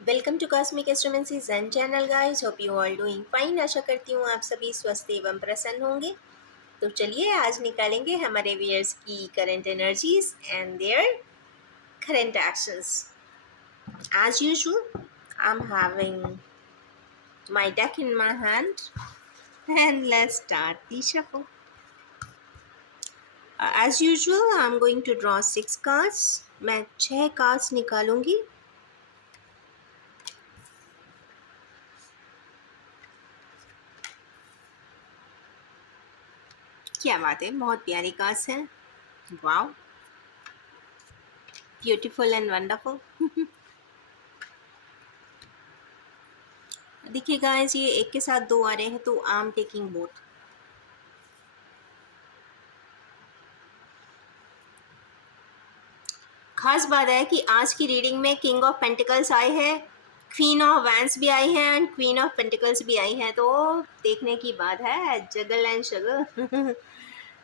Welcome to Cosmic Astromancy Zen channel guys. Hope you all doing fine. आशा करती हूँ आप सभी स्वस्थ एवं प्रसन्न होंगे। तो चलिए आज निकालेंगे हमारे व्यूअर्स की current energies and their current actions. As usual I am having my deck in my hand and let's start the shuffle. As usual I am going to draw 6 cards. मैं 6 कार्ड्स निकालूंगी। क्या बात है, बहुत प्यारी cards हैं। Wow, beautiful and wonderful. देखिए guys, ये एक के साथ दो आ रहे हैं तो आई एम टेकिंग बोथ। खास बात है कि आज की रीडिंग में किंग ऑफ पेंटिकल्स आए हैं, क्वीन ऑफ वैंस भी आई है एंड क्वीन ऑफ पेंटिकल्स भी आई है। तो देखने की बात है, जगल एंड शगल।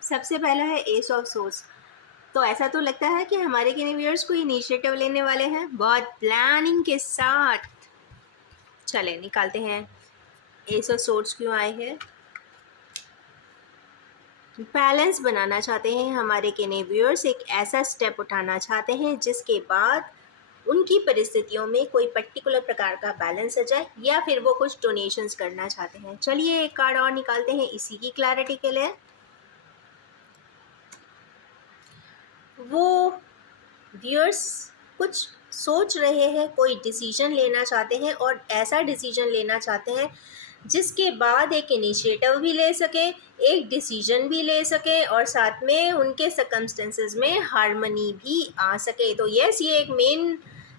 सबसे पहला है एस ऑफ सोर्स। तो ऐसा तो लगता है कि हमारे के व्यूअर्स को इनिशिएटिव लेने वाले हैं बहुत प्लानिंग के साथ। चले निकालते हैं एस ऑफ सोर्स क्यों आए हैं। बैलेंस बनाना चाहते हैं हमारे केने व्यूअर्स, एक ऐसा स्टेप उठाना चाहते हैं जिसके बाद उनकी परिस्थितियों में कोई पर्टिकुलर प्रकार का बैलेंस आ जाए, या फिर वो कुछ डोनेशंस करना चाहते हैं। चलिए एक कार्ड और निकालते हैं इसी की क्लैरिटी के लिए। वो व्यूअर्स कुछ सोच रहे हैं, कोई डिसीजन लेना चाहते हैं और ऐसा डिसीजन लेना चाहते हैं जिसके बाद एक इनिशिएटिव भी ले सके, एक डिसीजन भी ले सके और साथ में उनके सर्कमस्टेंसेस में हार्मनी भी आ सके। तो यस, ये एक मेन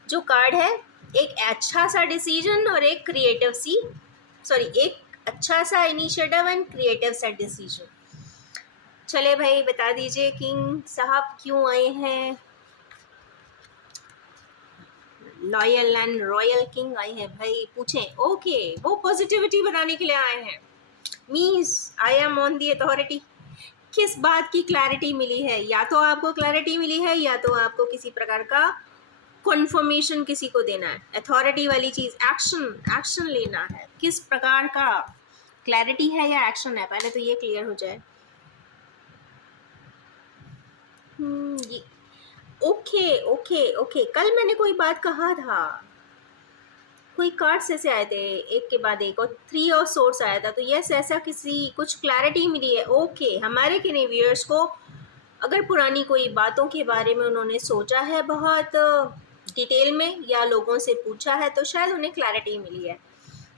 जो कार्ड है, एक अच्छा सा डिसीजन और एक क्रिएटिव सी एक अच्छा सा इनिशिएटिव एंड क्रिएटिव सा डिसीजन। चले भाई बता दीजिए किंग साहब क्यों आए हैं। लॉयल एंड रॉयल किंग आए हैं भाई। पूछें ओके, वो पॉजिटिविटी बनाने के लिए आए हैं। Means I am on the authority. किस बात की क्लैरिटी मिली है? या तो आपको क्लैरिटी मिली है या तो आपको किसी प्रकार का कन्फर्मेशन किसी को देना है। अथॉरिटी वाली चीज, एक्शन, एक्शन लेना है। किस प्रकार का क्लैरिटी है या एक्शन है, पहले तो ये क्लियर हो जाए। ये ओके ओके ओके, कल मैंने कोई बात कहा था, कोई कार्ड्स ऐसे आए थे एक के बाद एक और 3 ऑफ सोर्स आया था। तो यस, ऐसा किसी कुछ क्लैरिटी मिली है। ओके, हमारे के व्यूअर्स को अगर पुरानी कोई बातों के बारे में उन्होंने सोचा है बहुत डिटेल में या लोगों से पूछा है तो शायद उन्हें क्लैरिटी मिली है।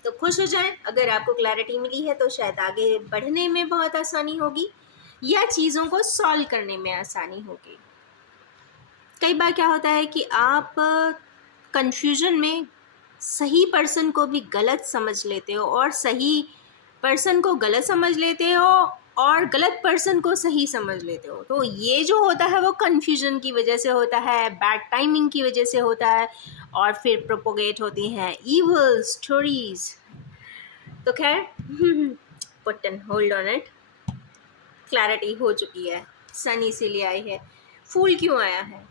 तो खुश हो जाएं, अगर आपको क्लैरिटी मिली है तो शायद आगे बढ़ने में बहुत आसानी होगी या चीज़ों को सॉल्व करने में आसानी होगी। कई बार क्या होता है कि आप कंफ्यूजन में सही पर्सन को भी गलत समझ लेते हो और सही पर्सन को गलत समझ लेते हो और गलत पर्सन को सही समझ लेते हो। तो ये जो होता है वो कंफ्यूजन की वजह से होता है, बैड टाइमिंग की वजह से होता है और फिर प्रोपोगेट होती हैं इविल स्टोरीज। तो खैर, put and hold on it. Clarity हो चुकी है, सन इसीलिए आई है। फूल क्यों आया है?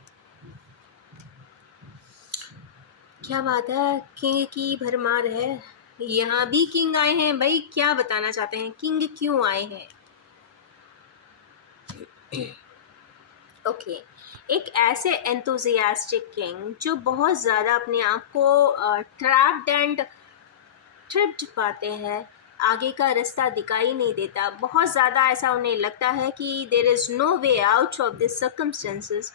क्या बात है, किंग की भरमार है। यहाँ भी किंग आए हैं भाई। क्या बताना चाहते हैं, किंग क्यों आए हैं? ओके, एक ऐसे एंथुजियास्टिक किंग जो बहुत ज़्यादा अपने आप को ट्रैप्ड एंड ट्रिप्ड पाते हैं, आगे का रास्ता दिखाई नहीं देता, बहुत ज़्यादा ऐसा उन्हें लगता है कि there is no way out of this circumstances,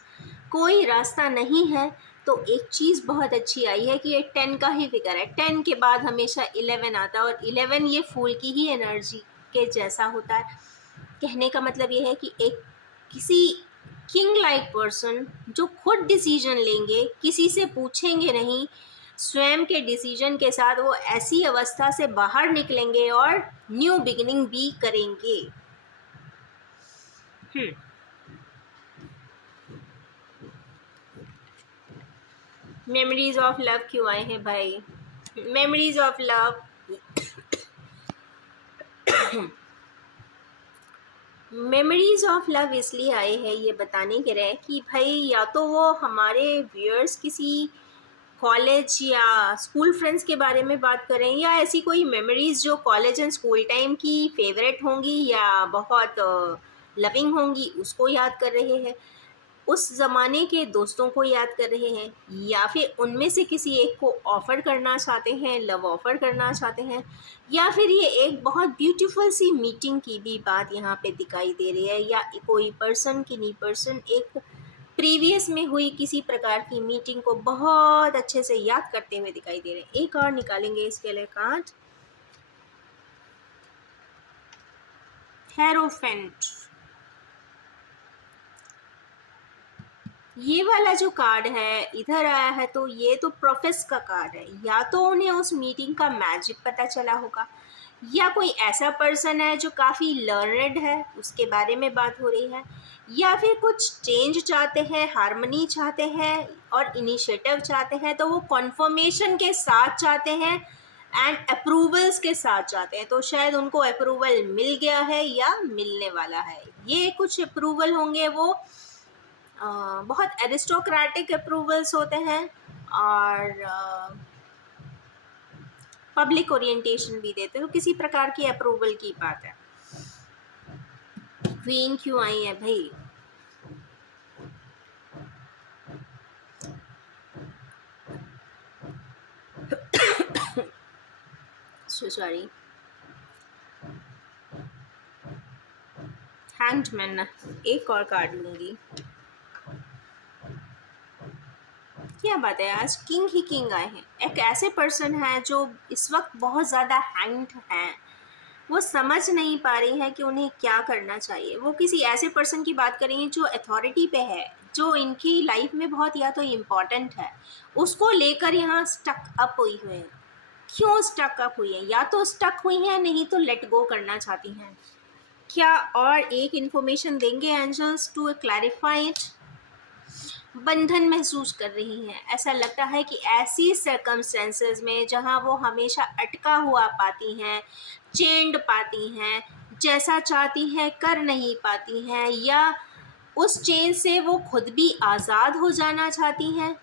कोई रास्ता नहीं है। तो एक चीज़ बहुत अच्छी आई है कि ये 10 का ही फिगर है। 10 के बाद हमेशा 11 आता है और 11 ये फूल की ही एनर्जी के जैसा होता है। कहने का मतलब ये है कि एक किसी किंग लाइक पर्सन जो खुद डिसीजन लेंगे, किसी से पूछेंगे नहीं, स्वयं के डिसीजन के साथ वो ऐसी अवस्था से बाहर निकलेंगे और न्यू बिगिनिंग भी करेंगे। मेमोरीज ऑफ लव क्यों आए हैं भाई? Memories of love, memories of love इसलिए आए हैं ये बताने के रहे कि भाई या तो वो हमारे व्यूअर्स किसी कॉलेज या स्कूल फ्रेंड्स के बारे में बात करें, या ऐसी कोई मेमोरीज जो कॉलेज एंड स्कूल टाइम की फेवरेट होंगी या बहुत लविंग होंगी, उसको याद कर रहे हैं, उस ज़माने के दोस्तों को याद कर रहे हैं, या फिर उनमें से किसी एक को ऑफ़र करना चाहते हैं, लव ऑफ़र करना चाहते हैं, या फिर ये एक बहुत ब्यूटीफुल सी मीटिंग की भी बात यहाँ पे दिखाई दे रही है, या कोई पर्सन की नहीं पर्सन एक प्रीवियस में हुई किसी प्रकार की मीटिंग को बहुत अच्छे से याद करते हुए दिखाई दे रहे हैं। एक और निकालेंगे इसके लिए कार्ड, हेरोफेंट। ये वाला जो कार्ड है इधर आया है, तो ये तो प्रोफेस का कार्ड है। या तो उन्हें उस मीटिंग का मैजिक पता चला होगा, या कोई ऐसा पर्सन है जो काफ़ी लर्नड है, उसके बारे में बात हो रही है, या फिर कुछ चेंज चाहते हैं, हार्मनी चाहते हैं और इनिशिएटिव चाहते हैं, तो वो कॉन्फर्मेशन के साथ चाहते हैं एंड अप्रूवल्स के साथ चाहते हैं। तो शायद उनको अप्रूवल मिल गया है या मिलने वाला है। ये कुछ अप्रूवल होंगे वो बहुत एरिस्टोक्रेटिक अप्रूवल्स होते हैं और पब्लिक ओरिएंटेशन भी देते हैं, तो किसी प्रकार की अप्रूवल की बात है। क्वीन क्यों आई है भाई? Sorry, hanged man. एक और कार्ड लूंगी। क्या बात है, आज किंग ही किंग आए हैं। एक ऐसे पर्सन है जो इस वक्त बहुत ज़्यादा हैंग्ड हैं, वो समझ नहीं पा रही है कि उन्हें क्या करना चाहिए। वो किसी ऐसे पर्सन की बात कर रही हैं जो अथॉरिटी पे है, जो इनकी लाइफ में बहुत या तो इम्पॉर्टेंट है, उसको लेकर यहाँ स्टक अप हुई हुई हैं। क्यों स्टक अप हुई हैं? या तो स्टक हुई हैं, नहीं तो लेट गो करना चाहती हैं। क्या और एक इन्फॉर्मेशन देंगे एंजल्स टू क्लैरिफाई इट? बंधन महसूस कर रही हैं। ऐसा लगता है कि ऐसी सर्कमस्टेंसेस में जहां वो हमेशा अटका हुआ पाती हैं, चेंड पाती हैं, जैसा चाहती हैं कर नहीं पाती हैं, या उस चेन से वो खुद भी आज़ाद हो जाना चाहती हैं।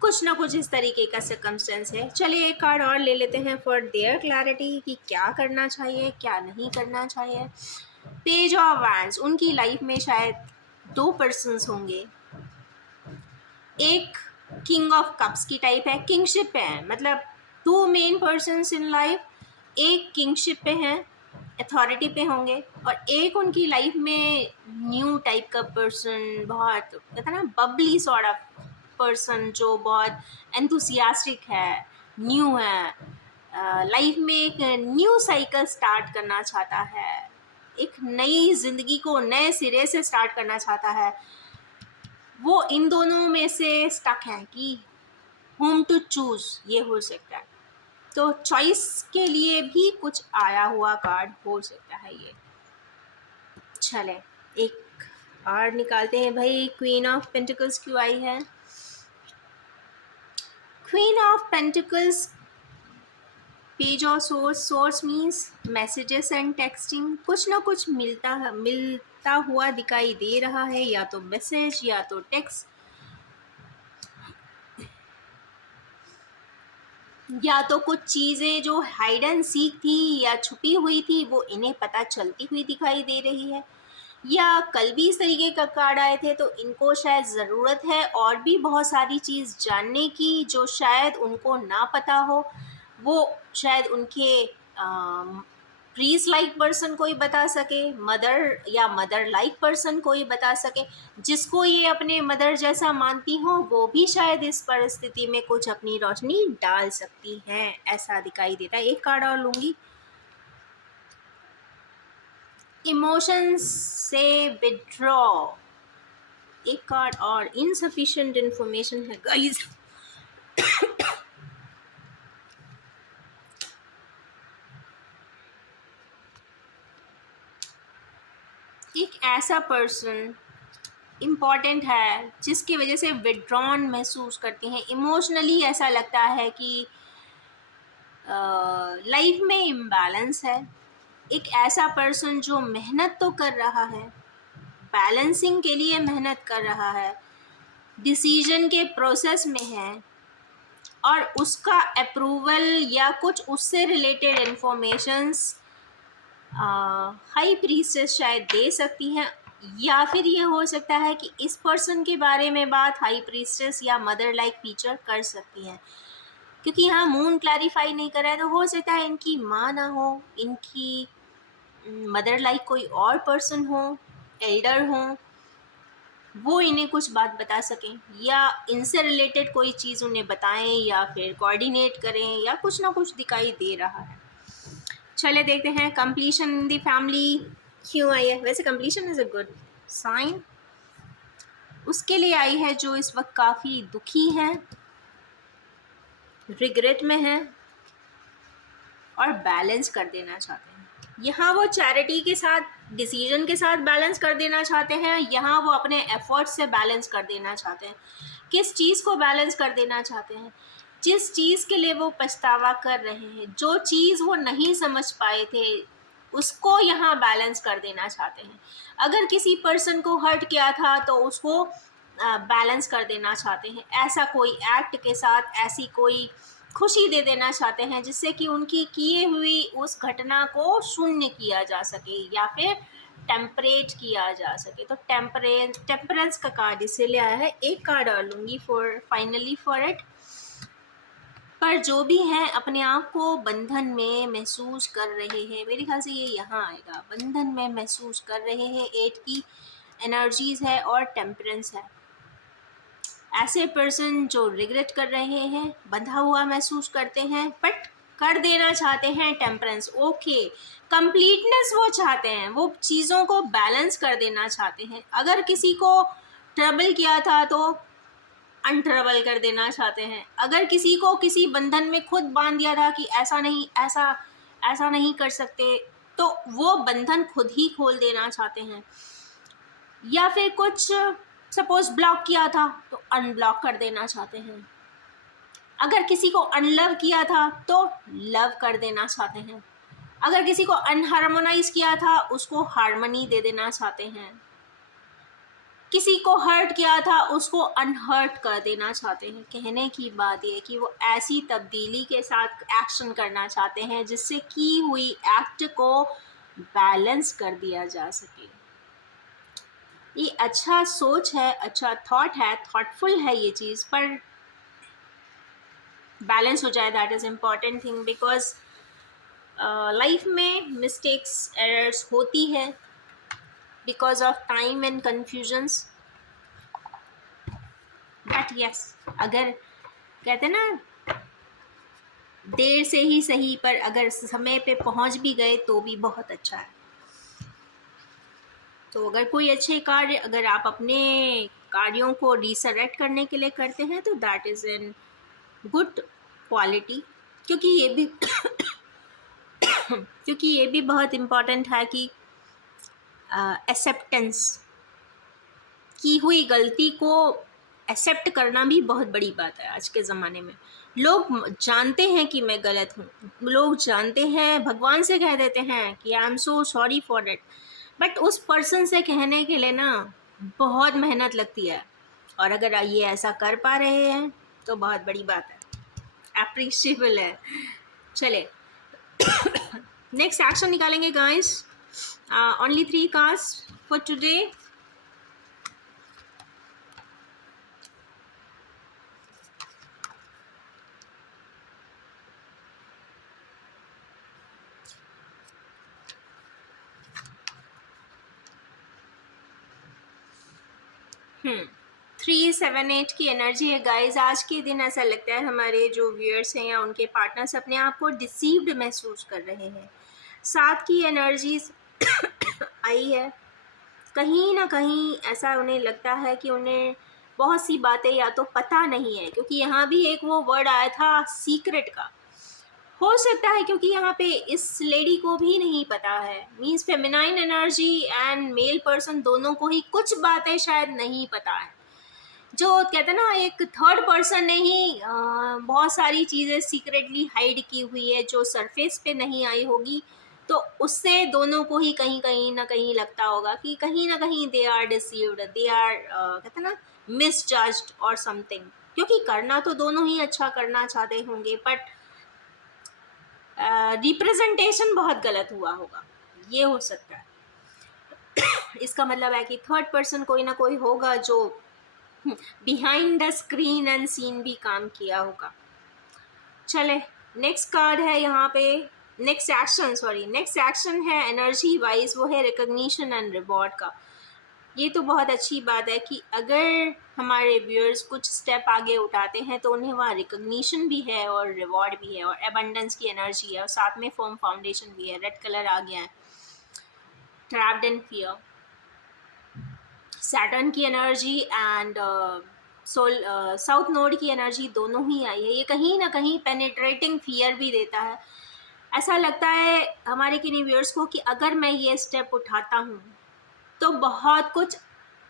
कुछ ना कुछ इस तरीके का सर्कमस्टेंस है। चलिए एक कार्ड और ले लेते हैं फॉर देयर क्लैरिटी कि क्या करना चाहिए, क्या नहीं करना चाहिए। पेज ऑफ वैंड्स, उनकी लाइफ में शायद दो पर्सन्स होंगे। एक किंग ऑफ कप्स की टाइप है, किंगशिप है, मतलब two men persons in life. एक किंगशिप पे हैं, अथॉरिटी पे होंगे, और एक उनकी लाइफ में न्यू टाइप का पर्सन, बहुत कहता ना बबली सॉर्ट ऑफ पर्सन, जो बहुत एंथुसियास्टिक है, न्यू है, लाइफ में एक न्यू साइकिल स्टार्ट करना चाहता है, एक नई ज़िंदगी को नए सिरे से स्टार्ट करना चाहता है। वो इन दोनों में से स्टक है कि whom टू चूज़, ये हो सकता है। तो चॉइस के लिए भी कुछ आया हुआ कार्ड हो सकता है ये। चले एक और निकालते हैं भाई। क्वीन ऑफ पेंटिकल्स क्यों आई है? क्वीन ऑफ पेंटिकल्स, पेज और source means messages and texting. कुछ ना कुछ मिलता हुआ दिखाई दे रहा है, या तो मैसेज या तो टेक्स्ट, या तो कुछ चीज़ें जो हाइड एंड सीक थी या छुपी हुई थी वो इन्हें पता चलती हुई दिखाई दे रही है। या कल भी इस तरीके का कार्ड आए थे, तो इनको शायद ज़रूरत है और भी बहुत सारी चीज़ जानने की जो शायद उनको ना पता हो। वो शायद उनके प्रीस लाइक पर्सन कोई बता सके, मदर या मदर लाइक पर्सन कोई बता सके, जिसको ये अपने मदर जैसा मानती हो, वो भी शायद इस परिस्थिति में कुछ अपनी रोशनी डाल सकती हैं, ऐसा दिखाई देता है। एक कार्ड और लूँगी। इमोशंस से विड्रॉ, एक कार्ड और। इनसफिशिएंट इंफॉर्मेशन है गाइस। एक ऐसा पर्सन इम्पॉर्टेंट है जिसकी वजह से विड्रॉन महसूस करती हैं इमोशनली। ऐसा लगता है कि लाइफ में इम्बैलेंस है। एक ऐसा पर्सन जो मेहनत तो कर रहा है, बैलेंसिंग के लिए मेहनत कर रहा है, डिसीजन के प्रोसेस में है और उसका अप्रूवल या कुछ उससे रिलेटेड इंफॉर्मेशंस हाई प्रीस्टेस शायद दे सकती हैं, या फिर ये हो सकता है कि इस पर्सन के बारे में बात हाई प्रीस्टेस या मदर लाइक फीचर कर सकती हैं, क्योंकि यहाँ मून क्लैरिफाई नहीं कर रहा है, तो हो सकता है इनकी माँ ना हो, इनकी मदर लाइक कोई और पर्सन हो, एल्डर हो, वो इन्हें कुछ बात बता सकें या इनसे रिलेटेड कोई चीज़ उन्हें बताएं या फिर कोऑर्डिनेट करें, या कुछ ना कुछ दिखाई दे रहा है। चले देखते हैं कंप्लीशन इन द फैमिली क्यों आई है। वैसे completion is a good sign, उसके लिए आई है जो इस वक्त काफ़ी दुखी है, रिग्रेट में है और बैलेंस कर देना चाहते हैं। यहाँ वो चैरिटी के साथ, डिसीजन के साथ बैलेंस कर देना चाहते हैं, यहाँ वो अपने एफर्ट से बैलेंस कर देना चाहते हैं। किस चीज़ को बैलेंस कर देना चाहते हैं? जिस चीज़ के लिए वो पछतावा कर रहे हैं, जो चीज़ वो नहीं समझ पाए थे, उसको यहाँ बैलेंस कर देना चाहते हैं। अगर किसी पर्सन को हर्ट किया था तो उसको बैलेंस कर देना चाहते हैं, ऐसा कोई एक्ट के साथ, ऐसी कोई खुशी दे देना चाहते हैं जिससे कि उनकी किए हुई उस घटना को शून्य किया जा सके या फिर टेम्परेट किया जा सके। तो टेम्परेंस का कार्ड इससे ले आया है। एक कार्ड और लूँगी फॉर फाइनली फॉर इट। पर जो भी हैं अपने आप को बंधन में महसूस कर रहे हैं, मेरे ख्याल से ये यहाँ आएगा, बंधन में महसूस कर रहे हैं। 8 की एनर्जीज है और टेम्परेंस है। ऐसे पर्सन जो रिग्रेट कर रहे हैं, बंधा हुआ महसूस करते हैं, बट कर देना चाहते हैं टेम्परेंस। ओके, कंप्लीटनेस वो चाहते हैं, वो चीज़ों को बैलेंस कर देना चाहते हैं। अगर किसी को ट्रबल किया था तो अनट्रबल कर देना चाहते हैं। अगर किसी को किसी बंधन में खुद बांध दिया था कि ऐसा नहीं, ऐसा नहीं कर सकते, तो वो बंधन खुद ही खोल देना चाहते हैं। या फिर कुछ सपोज ब्लॉक किया था तो अनब्लॉक कर देना चाहते हैं। अगर किसी को अनलव किया था तो लव कर देना चाहते हैं। अगर किसी को अनहार्मोनाइज किया था उसको हार्मनी दे देना चाहते हैं। किसी को हर्ट किया था उसको अनहर्ट कर देना चाहते हैं। कहने की बात ये कि वो ऐसी तब्दीली के साथ एक्शन करना चाहते हैं जिससे की हुई एक्ट को बैलेंस कर दिया जा सके। ये अच्छा सोच है, अच्छा थॉट है, थॉटफुल है ये चीज़, पर बैलेंस हो जाए, that is important thing. Because life में मिस्टेक्स, एरर्स होती है because of time and confusions. But yes, अगर कहते ना देर से ही सही, पर अगर समय पे पहुंच भी गए तो भी बहुत अच्छा है। तो अगर कोई अच्छे कार्य अगर आप अपने कार्यों को रिसरेक्ट करने के लिए करते हैं तो that is an good quality. क्योंकि ये भी क्योंकि ये भी बहुत इम्पॉर्टेंट है कि एक्सेप्टेंस, की हुई गलती को एक्सेप्ट करना भी बहुत बड़ी बात है आज के ज़माने में। लोग जानते हैं कि मैं गलत हूँ, लोग जानते हैं, भगवान से कह देते हैं कि I am so sorry for it, but उस पर्सन से कहने के लिए ना बहुत मेहनत लगती है। और अगर ये ऐसा कर पा रहे हैं तो बहुत बड़ी बात है, अप्रिशिएबल है। चले नेक्स्ट एक्शन निकालेंगे guys. Only 3 cards for today. हम्म 3, 7, 8 की एनर्जी है गाइज। आज के दिन ऐसा लगता है हमारे जो व्यूअर्स हैं या उनके पार्टनर्स अपने आप को डिसीव्ड महसूस कर रहे हैं। 7 की एनर्जीज आई है। कहीं ना कहीं ऐसा उन्हें लगता है कि उन्हें बहुत सी बातें या तो पता नहीं है, क्योंकि यहाँ भी एक वो वर्ड आया था सीक्रेट का। हो सकता है क्योंकि यहाँ पे इस लेडी को भी नहीं पता है, means feminine energy and male person दोनों को ही कुछ बातें शायद नहीं पता है। जो कहते हैं ना, एक थर्ड पर्सन ने ही बहुत सारी चीज़ें सीक्रेटली हाइड की हुई है जो सरफेस पे नहीं आई होगी। तो उससे दोनों को ही कहीं कहीं ना कहीं लगता होगा कि कहीं ना कहीं they are deceived, they are कहते हैं ना मिसजज्ड और समथिंग, क्योंकि करना तो दोनों ही अच्छा करना चाहते होंगे, बट रिप्रेजेंटेशन बहुत गलत हुआ होगा, ये हो सकता है। इसका मतलब है कि थर्ड पर्सन कोई ना कोई होगा जो behind the screen and scene भी काम किया होगा। चले, नेक्स्ट कार्ड है यहाँ पे, नेक्स्ट एक्शन है एनर्जी वाइज, वो है रिकग्निशन एंड रिवॉर्ड का। ये तो बहुत अच्छी बात है कि अगर हमारे व्यूअर्स कुछ स्टेप आगे उठाते हैं तो उन्हें वहाँ रिकग्निशन भी है और रिवॉर्ड भी है और एबंडेंस की एनर्जी है और साथ में फर्म फाउंडेशन भी है। रेड कलर आ गया है, ट्रैप्ड इन फियर, सैटर्न की एनर्जी एंड साउथ नोड की एनर्जी दोनों ही आई है। ये कहीं ना कहीं पेनिट्रेटिंग फियर भी देता है। ऐसा लगता है हमारे किन्हीं व्यूअर्स को कि अगर मैं ये स्टेप उठाता हूँ तो बहुत कुछ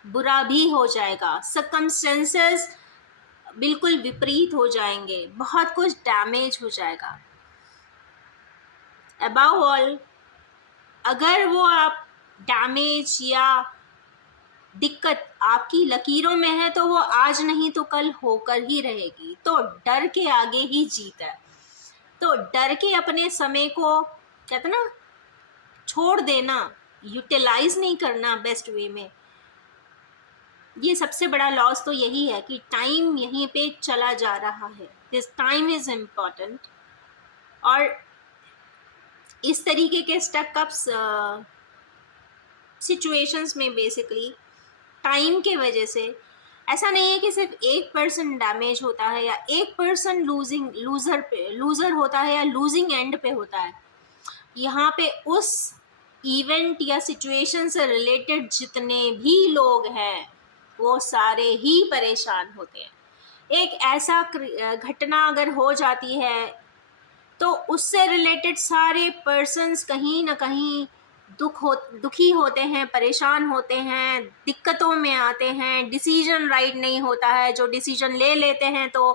बुरा भी हो जाएगा, सर्कमस्टेंसेस बिल्कुल विपरीत हो जाएंगे, बहुत कुछ डैमेज हो जाएगा। अबव ऑल, अगर वो आप डैमेज या दिक्कत आपकी लकीरों में है तो वो आज नहीं तो कल होकर ही रहेगी। तो डर के आगे ही जीत है। तो डर के अपने समय को, कहते ना, छोड़ देना, यूटिलाइज नहीं करना बेस्ट वे में। ये सबसे बड़ा लॉस तो यही है कि टाइम यहीं पे चला जा रहा है। This time is important. और इस तरीके के स्टक अप्स सिचुएशंस में बेसिकली टाइम के वजह से ऐसा नहीं है कि सिर्फ एक पर्सन डैमेज होता है या एक पर्सन लूज़र होता है या लूजिंग एंड पे होता है। यहाँ पे उस इवेंट या सिचुएशन से रिलेटेड जितने भी लोग हैं वो सारे ही परेशान होते हैं। एक ऐसा घटना अगर हो जाती है तो उससे रिलेटेड सारे पर्सन्स कहीं ना कहीं दुखी होते हैं, परेशान होते हैं, दिक्कतों में आते हैं। डिसीजन राइट नहीं होता है, जो डिसीजन ले लेते हैं तो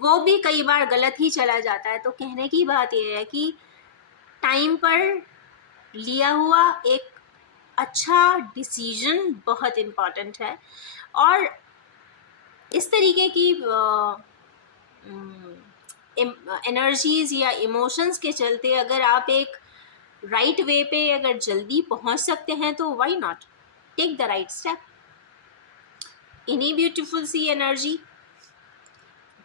वो भी कई बार गलत ही चला जाता है। तो कहने की बात यह है कि टाइम पर लिया हुआ एक अच्छा डिसीजन बहुत इम्पॉर्टेंट है। और इस तरीके की एनर्जीज या इमोशंस के चलते अगर आप एक राइट वे पे अगर जल्दी पहुंच सकते हैं तो why not take the right step. इन्हीं ब्यूटीफुल सी एनर्जी,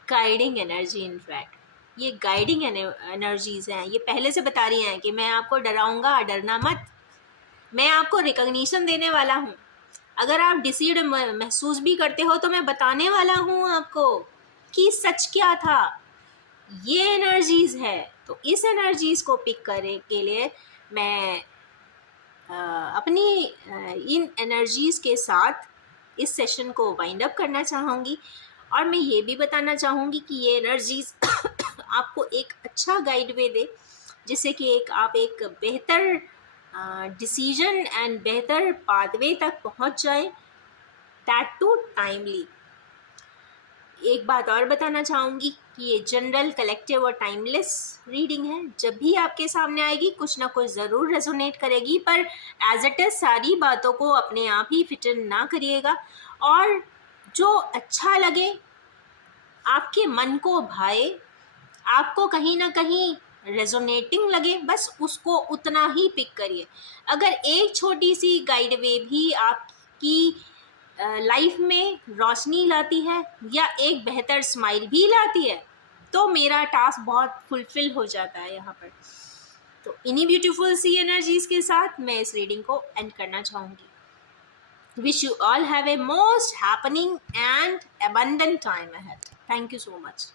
गाइडिंग एनर्जी, इनफैक्ट ये गाइडिंग एनर्जीज हैं। ये पहले से बता रही हैं कि मैं आपको डराऊंगा, डरना मत, मैं आपको रिकग्निशन देने वाला हूँ। अगर आप डिसीड महसूस भी करते हो तो मैं बताने वाला हूँ आपको कि सच क्या था। ये एनर्जीज है। तो इस एनर्जीज को पिक करने के लिए मैं अपनी इन एनर्जीज के साथ इस सेशन को वाइंड अप करना चाहूँगी। और मैं ये भी बताना चाहूँगी कि ये एनर्जीज आपको एक अच्छा गाइड वे दे, जिससे कि आप एक बेहतर डिसीजन एंड बेहतर पाथवे तक पहुँच जाए, दैट टू टाइमली। एक बात और बताना चाहूँगी कि ये जनरल, कलेक्टिव और टाइमलेस रीडिंग है। जब भी आपके सामने आएगी कुछ ना कुछ ज़रूर रेजोनेट करेगी, पर एज इट इज़ सारी बातों को अपने आप ही फिट इन ना करिएगा। और जो अच्छा लगे, आपके मन को भाए, आपको कहीं ना कहीं रेजोनेटिंग लगे, बस उसको उतना ही पिक करिए। अगर एक छोटी सी गाइड वे भी आपकी लाइफ में रोशनी लाती है या एक बेहतर स्माइल भी लाती है तो मेरा टास्क बहुत फुलफिल हो जाता है यहाँ पर। तो इन्हीं ब्यूटीफुल सी एनर्जीज के साथ मैं इस रीडिंग को एंड करना चाहूँगी। Wish you all have a most happening and abundant time ahead. Thank you so much.